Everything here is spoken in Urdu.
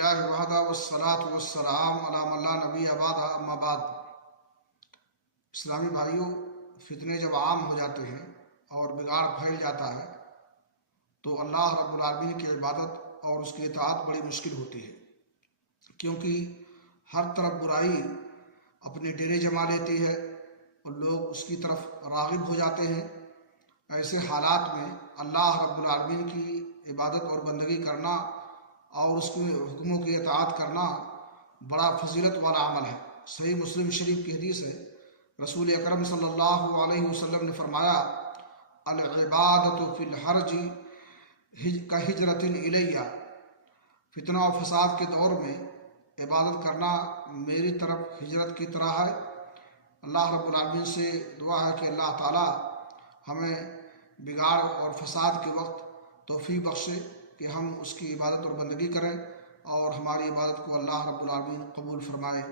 للہ وحدہ والصلاة والسلام علی من لا نبی بعدہ اما بعد۔ اسلامی بھائیوں، فتنے جب عام ہو جاتے ہیں اور بگاڑ پھیل جاتا ہے تو اللہ رب العالمین کی عبادت اور اس کی اطاعت بڑی مشکل ہوتی ہے، کیونکہ ہر طرف برائی اپنے ڈیرے جما لیتی ہے اور لوگ اس کی طرف راغب ہو جاتے ہیں۔ ایسے حالات میں اللہ رب العالمین کی عبادت اور بندگی کرنا اور اس کے حکموں کی اطاعت کرنا بڑا فضیلت والا عمل ہے۔ صحیح مسلم شریف کی حدیث ہے، رسول اکرم صلی اللہ علیہ وسلم نے فرمایا، العبادۃ فی الحرج کہجرۃ الیہ، فتنہ و فساد کے دور میں عبادت کرنا میری طرف ہجرت کی طرح ہے۔ اللہ رب العالمین سے دعا ہے کہ اللہ تعالی ہمیں بگاڑ اور فساد کے وقت توفیق بخشے کہ ہم اس کی عبادت اور بندگی کریں اور ہماری عبادت کو اللہ رب العالمین قبول فرمائے۔